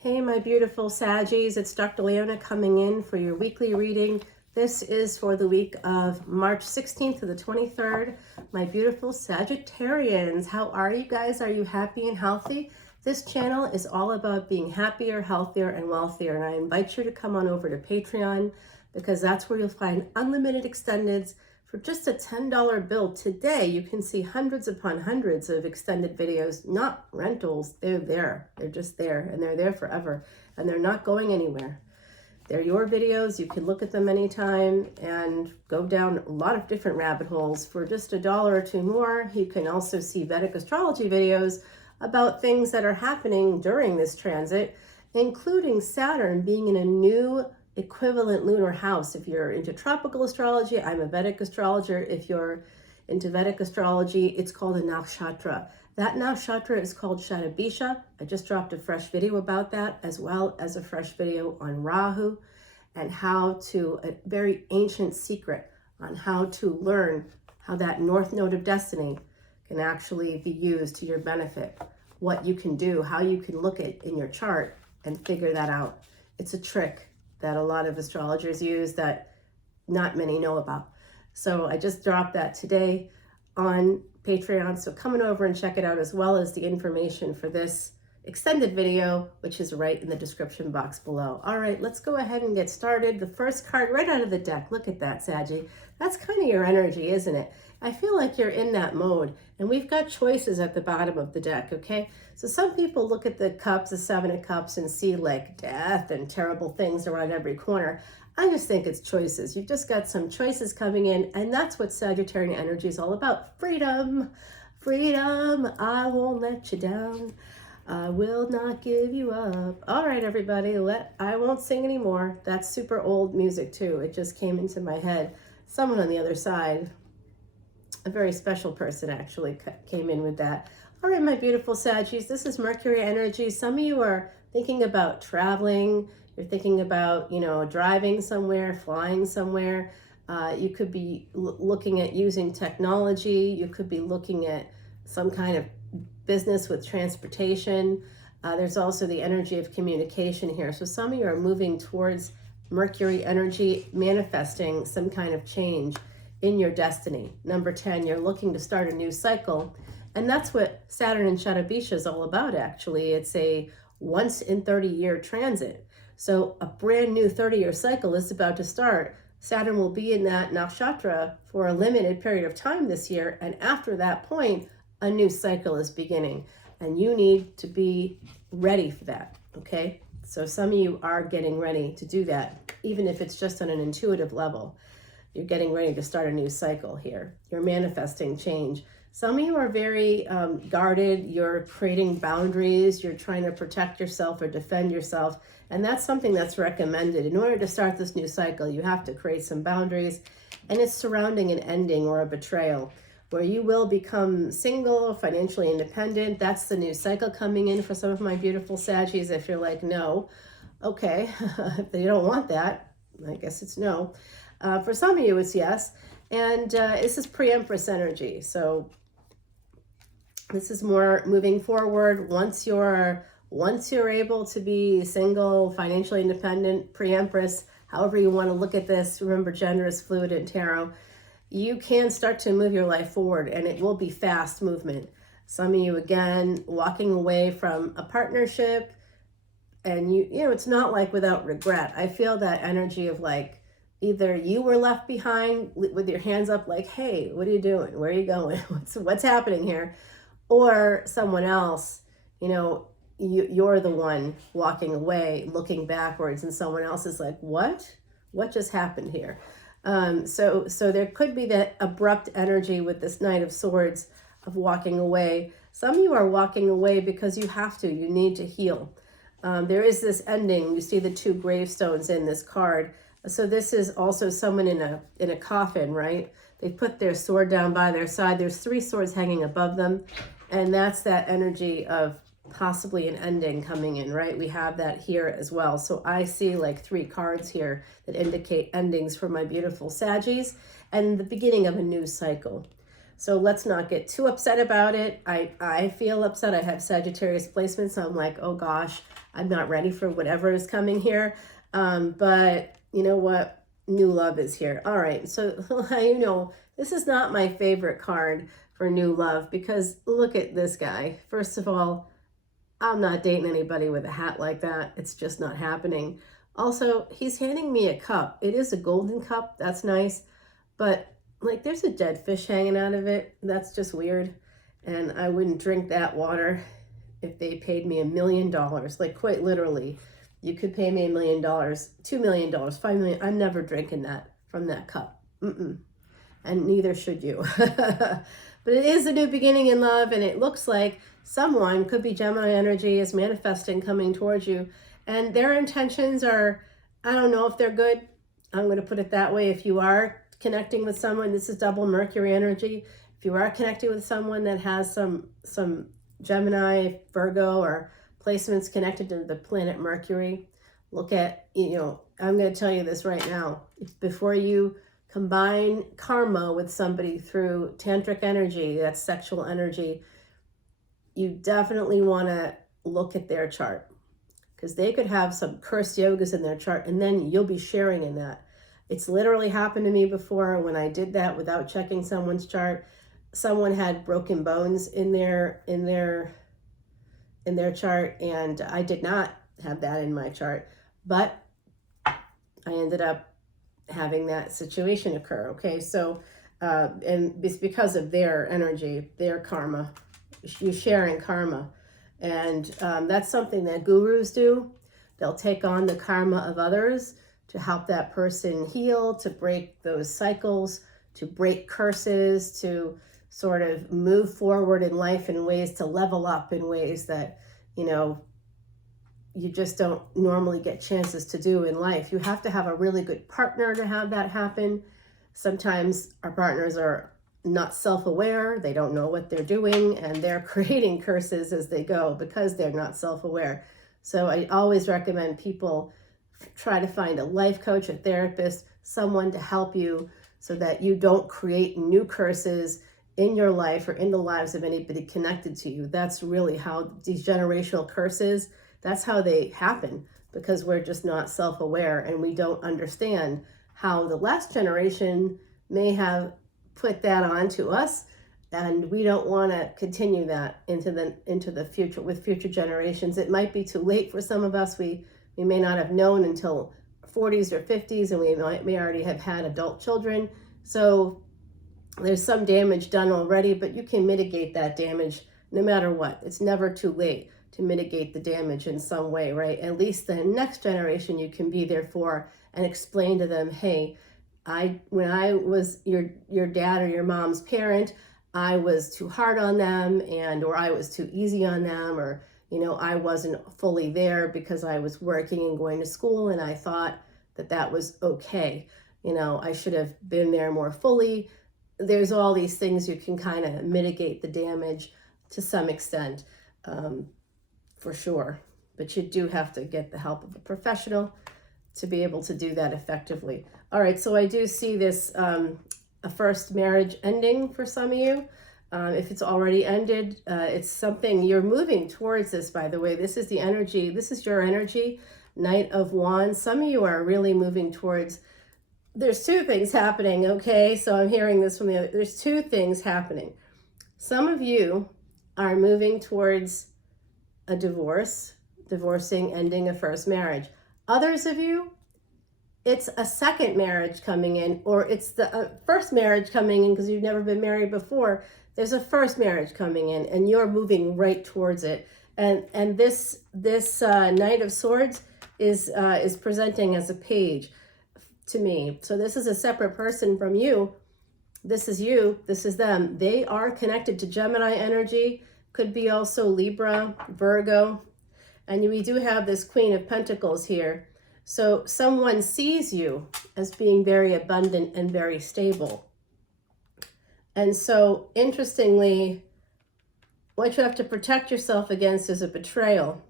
Hey, my beautiful Saggies, it's Dr. Leona coming in for your weekly reading. This is for the week of March 16th to the 23rd. My beautiful Sagittarians, how are you guys? Are you happy and healthy? This channel is all about being happier, healthier, and wealthier. And I invite you to come on over to Patreon because that's where you'll find unlimited extendeds. For just a $10 bill today, you can see hundreds upon hundreds of extended videos, not rentals. They're there. They're just there, and they're there forever, and they're not going anywhere. They're your videos. You can look at them anytime and go down a lot of different rabbit holes. For just $1 or $2 more, you can also see Vedic Astrology videos about things that are happening during this transit, including Saturn being in a new equivalent lunar house. If you're into tropical astrology, I'm a Vedic astrologer. If you're into Vedic astrology, it's called a nakshatra. That nakshatra is called Shatabisha. I just dropped a fresh video about that, as well as a fresh video on Rahu and how to, a very ancient secret on how to learn how that North Node of Destiny can actually be used to your benefit. What you can do, how you can look at in your chart and figure that out. It's a trick that a lot of astrologers use that not many know about. So I just dropped that today on Patreon. So come on over and check it out, as well as the information for this extended video, which is right in the description box below. All right, let's go ahead and get started. The first card right out of the deck. Look at that, Saggie. That's kind of your energy, isn't it? I feel like you're in that mode, and we've got choices at the bottom of the deck, okay? So some people look at the cups, the 7 of cups, and see like death and terrible things around every corner. I just think it's choices. You've just got some choices coming in, and that's what Sagittarian energy is all about. Freedom, freedom, I won't let you down. I will not give you up. All right, everybody, I won't sing anymore. That's super old music too. It just came into my head. Someone on the other side, a very special person actually came in with that. All right, my beautiful Saggies, this is Mercury energy. Some of you are thinking about traveling. You're thinking about, driving somewhere, flying somewhere. You could be looking at using technology. You could be looking at some kind of business with transportation. There's also the energy of communication here. So some of you are moving towards Mercury energy, manifesting some kind of change in your destiny. Number 10, you're looking to start a new cycle. And that's what Saturn and Shatabisha is all about, actually. It's a once in 30-year transit. So a brand new 30-year cycle is about to start. Saturn will be in that nakshatra for a limited period of time this year. And after that point, a new cycle is beginning. And you need to be ready for that, okay? So some of you are getting ready to do that, even if it's just on an intuitive level. You're getting ready to start a new cycle here. You're manifesting change. Some of you are very guarded. You're creating boundaries. You're trying to protect yourself or defend yourself. And that's something that's recommended. In order to start this new cycle, you have to create some boundaries. And it's surrounding an ending or a betrayal where you will become single, financially independent. That's the new cycle coming in for some of my beautiful Saggies. If you're like, no, okay, if they don't want that, I guess it's no. For some of you, it's yes. And this is pre-Empress energy. So this is more moving forward. Once you're able to be single, financially independent, pre-Empress, however you want to look at this, remember gender is fluid in tarot, you can start to move your life forward, and it will be fast movement. Some of you, again, walking away from a partnership, and it's not like without regret. I feel that energy of like, either you were left behind with your hands up like, hey, what are you doing? Where are you going? What's happening here? Or someone else, you're the one walking away, looking backwards, and someone else is like, what just happened here? So there could be that abrupt energy with this Knight of Swords of walking away. Some of you are walking away because you have to. You need to heal. There is this ending. You see the 2 gravestones in this card. So this is also someone in a coffin, right? They put their sword down by their side. There's 3 swords hanging above them. And that's that energy of possibly an ending coming in, right? We have that here as well. So I see like 3 cards here that indicate endings for my beautiful Saggies and the beginning of a new cycle. So let's not get too upset about it. I feel upset. I have Sagittarius placements. So I'm like, oh gosh, I'm not ready for whatever is coming here. But you know what? New love is here. All right. So, you know, this is not my favorite card for new love because look at this guy. First of all, I'm not dating anybody with a hat like that. It's just not happening. Also, he's handing me a cup. It is a golden cup. That's nice. But like there's a dead fish hanging out of it. That's just weird. And I wouldn't drink that water if they paid me $1 million. Like quite literally, you could pay me $1 million, $2 million, $5 million. I'm never drinking that from that cup. And neither should you. But it is a new beginning in love, and it looks like someone, could be Gemini energy, is manifesting coming towards you. And their intentions are, I don't know if they're good. I'm going to put it that way. If you are connecting with someone, this is double Mercury energy. If you are connecting with someone that has some Gemini, Virgo, or placements connected to the planet Mercury, look at, you know, I'm going to tell you this right now. Before you combine karma with somebody through tantric energy, that's sexual energy, you definitely want to look at their chart because they could have some cursed yogas in their chart and then you'll be sharing in that. It's literally happened to me before when I did that without checking someone's chart. Someone had broken bones in their chart, and I did not have that in my chart, but I ended up having that situation occur. Okay, so and it's because of their energy, their karma, you sharing karma, and that's something that gurus do. They'll take on the karma of others to help that person heal, to break those cycles, to break curses, to sort of move forward in life in ways, to level up in ways that, you know, you just don't normally get chances to do in life. You have to have a really good partner to have that happen. Sometimes our partners are not self-aware. They don't know what they're doing, and they're creating curses as they go because they're not self-aware. So I always recommend people try to find a life coach, a therapist, someone to help you so that you don't create new curses in your life or in the lives of anybody connected to you. That's really how these generational curses, that's how they happen, because we're just not self-aware and we don't understand how the last generation may have put that onto us, and we don't want to continue that into the future with future generations. It might be too late for some of us. We may not have known until 40s or 50s, and we may already have had adult children. So there's some damage done already, but you can mitigate that damage no matter what. It's never too late to mitigate the damage in some way, right? At least the next generation you can be there for and explain to them, hey, when I was your dad or your mom's parent, I was too hard on them, or I was too easy on them, or, you know, I wasn't fully there because I was working and going to school and I thought that was okay. You know, I should have been there more fully. There's all these things you can kind of mitigate the damage to some extent, for sure. But you do have to get the help of a professional to be able to do that effectively. All right, so I do see this, a first marriage ending for some of you. If it's already ended, it's something you're moving towards this, by the way. This is the energy, this is your energy, Knight of Wands. Some of you are really moving towards, there's two things happening, okay? So I'm hearing this from the other, there's two things happening. Some of you are moving towards a divorce, divorcing, ending a first marriage. Others of you, it's a second marriage coming in, or it's the first marriage coming in because you've never been married before. There's a first marriage coming in and you're moving right towards it. And this Knight of Swords is presenting as a page to me. So this is a separate person from you. This is you, this is them. They are connected to Gemini energy, could be also Libra, Virgo. And we do have this Queen of Pentacles here. So someone sees you as being very abundant and very stable. And so interestingly, what you have to protect yourself against is a betrayal.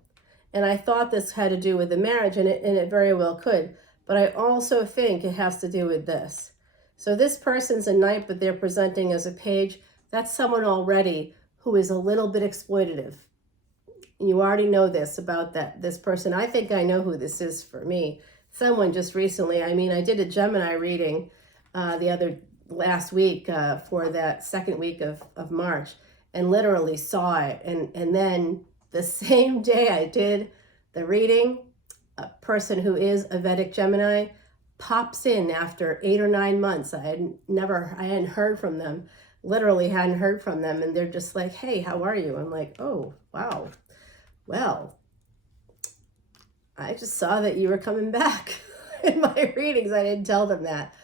And I thought this had to do with the marriage, and it very well could. But I also think it has to do with this. So this person's a knight, but they're presenting as a page. That's someone already who is a little bit exploitative. And you already know this about this person. I think I know who this is for me. Someone just recently, I mean, I did a Gemini reading last week for that second week of March, and literally saw it. And then the same day I did the reading, a person who is a Vedic Gemini pops in after 8 or 9 months. I hadn't heard from them, literally hadn't heard from them. And they're just like, hey, how are you? I'm like, oh, wow. Well, I just saw that you were coming back in my readings. I didn't tell them that,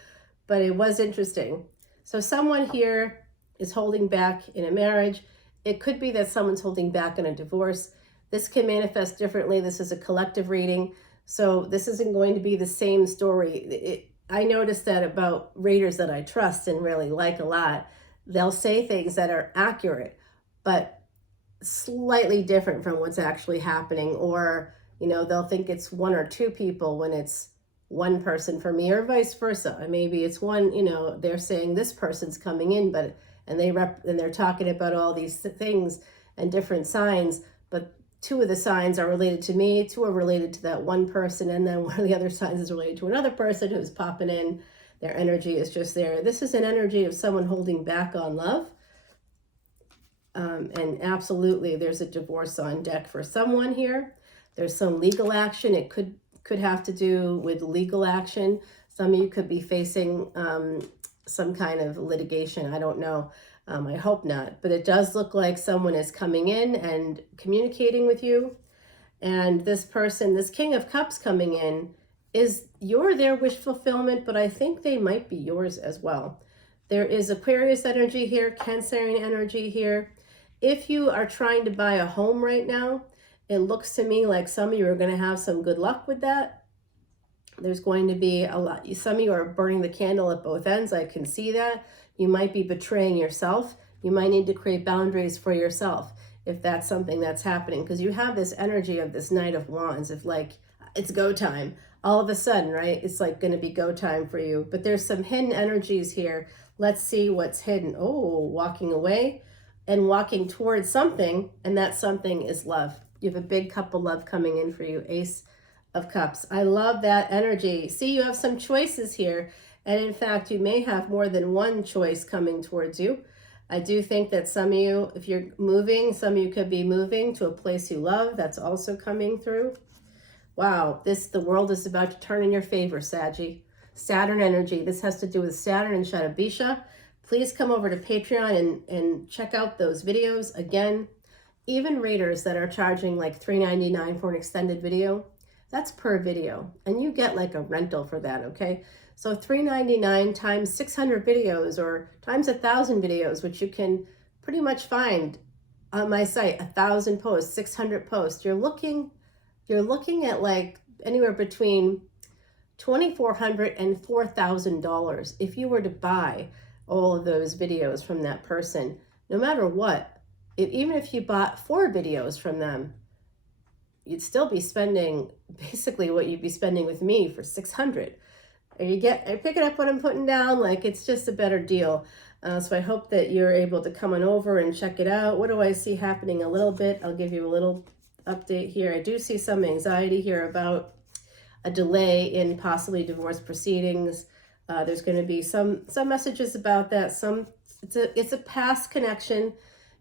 but it was interesting. So someone here is holding back in a marriage. It could be that someone's holding back in a divorce. This can manifest differently. This is a collective reading. So this isn't going to be the same story. I noticed that about readers that I trust and really like a lot. They'll say things that are accurate, but slightly different from what's actually happening. Or, they'll think it's 1 or 2 people when it's one person for me, or vice versa. Maybe it's one, they're saying this person's coming in, and they're talking about all these things and different signs, but 2 of the signs are related to me, 2 are related to that one person, and then one of the other signs is related to another person who's popping in. Their energy is just there. This is an energy of someone holding back on love. And absolutely, there's a divorce on deck for someone here. There's some legal action. It could have to do with legal action. Some of you could be facing some kind of litigation. I don't know. I hope not. But it does look like someone is coming in and communicating with you. And this person, this King of Cups coming in, you're their wish fulfillment, but I think they might be yours as well. There is Aquarius energy here, Cancerian energy here. If you are trying to buy a home right now, it looks to me like some of you are going to have some good luck with that. There's going to be a lot. Some of you are burning the candle at both ends. I can see that. You might be betraying yourself. You might need to create boundaries for yourself if that's something that's happening, because you have this energy of this Knight of Wands, if like it's go time. All of a sudden, right? It's like going to be go time for you. But there's some hidden energies here. Let's see what's hidden. Oh, walking away and walking towards something, and that something is love. You have a big cup of love coming in for you, Ace of Cups. I love that energy. See, you have some choices here, and in fact, you may have more than one choice coming towards you. I do think that some of you, if you're moving, some of you could be moving to a place you love. That's also coming through. Wow, the world is about to turn in your favor, Saggie. Saturn energy. This has to do with Saturn and Shatabisha. Please come over to Patreon and check out those videos. Again, even readers that are charging like $3.99 for an extended video, that's per video. And you get like a rental for that, okay? So $3.99 times 600 videos, or times 1,000 videos, which you can pretty much find on my site, 1,000 posts, 600 posts. You're looking at like anywhere between $2,400 and $4,000 if you were to buy all of those videos from that person. No matter what, even if you bought 4 videos from them, you'd still be spending basically what you'd be spending with me for 600. I picking up what I'm putting down? Like, it's just a better deal. So I hope that you're able to come on over and check it out. What do I see happening a little bit? I'll give you a little update here. I do see some anxiety here about a delay in possibly divorce proceedings. There's going to be some messages about that. It's a past connection.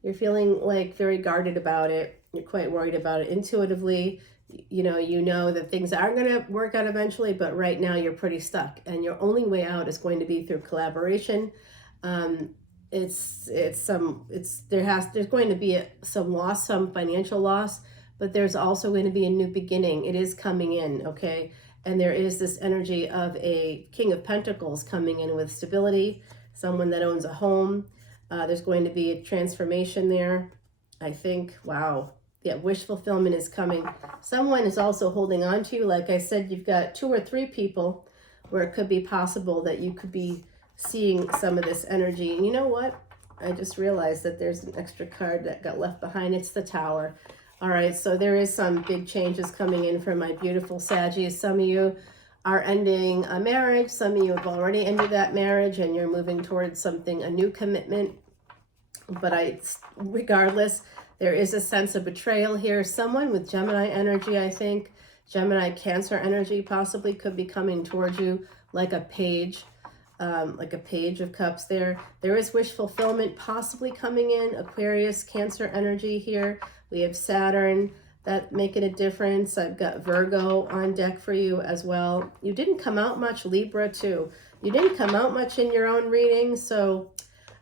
You're feeling like very guarded about it. You're quite worried about it intuitively. You know that things are going to work out eventually, but right now you're pretty stuck, and your only way out is going to be through collaboration. There's going to be some loss, some financial loss, but there's also going to be a new beginning. It is coming in, okay? And there is this energy of a King of Pentacles coming in with stability, someone that owns a home. There's going to be a transformation there, I think. Wow. Yeah, wish fulfillment is coming. Someone is also holding on to you. Like I said, you've got 2 or 3 people where it could be possible that you could be seeing some of this energy. And you know what? I just realized that there's an extra card that got left behind. It's the Tower. All right, so there is some big changes coming in for my beautiful Saggies. Some of you are ending a marriage. Some of you have already ended that marriage and you're moving towards something, a new commitment. but regardless, there is a sense of betrayal here. Someone with Gemini energy, I think, Gemini Cancer energy possibly could be coming towards you like a page of cups there. There is wish fulfillment possibly coming in. Aquarius, Cancer energy here. We have Saturn, that making a difference. I've got Virgo on deck for you as well. You didn't come out much, Libra too. You didn't come out much in your own reading, so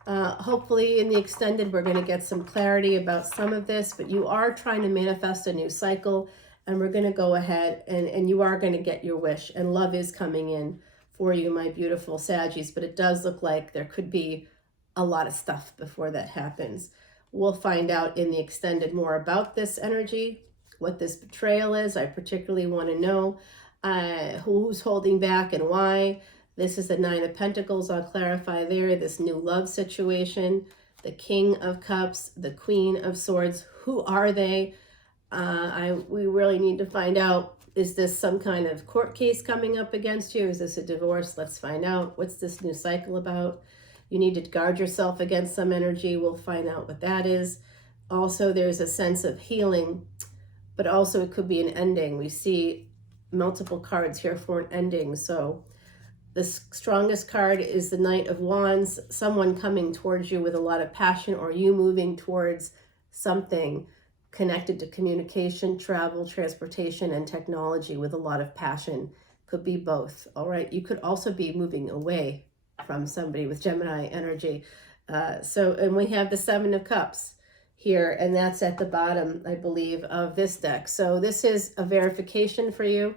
hopefully in the extended we're going to get some clarity about some of this, but you are trying to manifest a new cycle, and we're going to go ahead and you are going to get your wish, and love is coming in for you, my beautiful Saggies, but it does look like there could be a lot of stuff before that happens. We'll find out in the extended more about this energy, what this betrayal is. I particularly want to know who's holding back and why. This is the Nine of Pentacles. I'll clarify there. This new love situation, the King of Cups, the Queen of Swords. Who are they? We really need to find out. Is this some kind of court case coming up against you? Is this a divorce? Let's find out. What's this new cycle about? You need to guard yourself against some energy. We'll find out what that is. Also, there's a sense of healing, but also it could be an ending. We see multiple cards here for an ending. So the strongest card is the Knight of Wands, someone coming towards you with a lot of passion, or you moving towards something connected to communication, travel, transportation, and technology with a lot of passion. Could be both. All right. You could also be moving away from somebody with Gemini energy. And we have the Seven of Cups here, and that's at the bottom, I believe, of this deck. So this is a verification for you.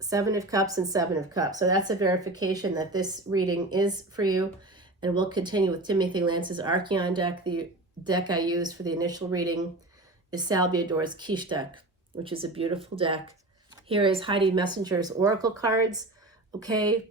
Seven of Cups and Seven of Cups. So that's a verification that this reading is for you. And we'll continue with Timothy Lance's Archeon deck. The deck I used for the initial reading is Salvador's Quiche deck, which is a beautiful deck. Here is Heidi Messenger's Oracle cards. Okay,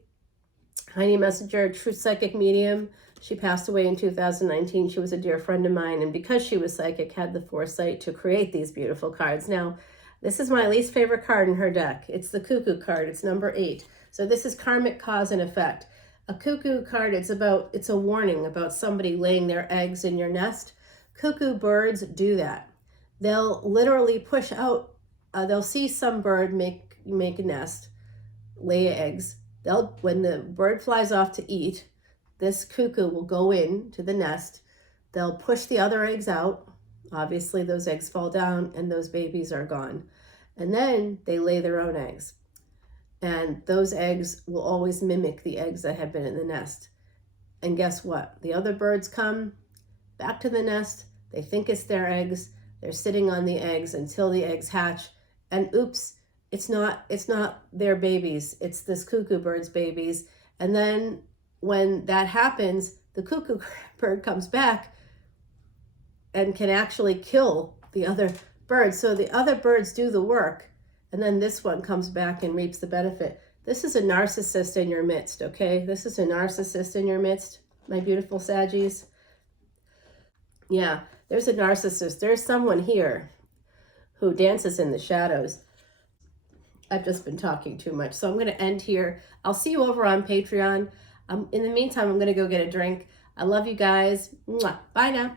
Heidi Messenger, true psychic medium. She passed away in 2019. She was a dear friend of mine, and because she was psychic, had the foresight to create these beautiful cards. Now, this is my least favorite card in her deck. It's the Cuckoo card. It's number 8. So this is karmic cause and effect. A cuckoo card, it's a warning about somebody laying their eggs in your nest. Cuckoo birds do that. They'll literally push out, they'll see some bird make a nest, lay eggs. When the bird flies off to eat, this cuckoo will go in to the nest. They'll push the other eggs out. Obviously, those eggs fall down and those babies are gone. And then they lay their own eggs. And those eggs will always mimic the eggs that have been in the nest. And guess what? The other birds come back to the nest. They think it's their eggs. They're sitting on the eggs until the eggs hatch. And oops, it's not their babies. It's this cuckoo bird's babies. And then when that happens, the cuckoo bird comes back and can actually kill the other birds. So the other birds do the work, and then this one comes back and reaps the benefit. This is a narcissist in your midst, okay? This is a narcissist in your midst, my beautiful Saggies. Yeah, there's a narcissist. There's someone here who dances in the shadows. I've just been talking too much, so I'm going to end here. I'll see you over on Patreon. In the meantime, I'm going to go get a drink. I love you guys. Mwah. Bye now.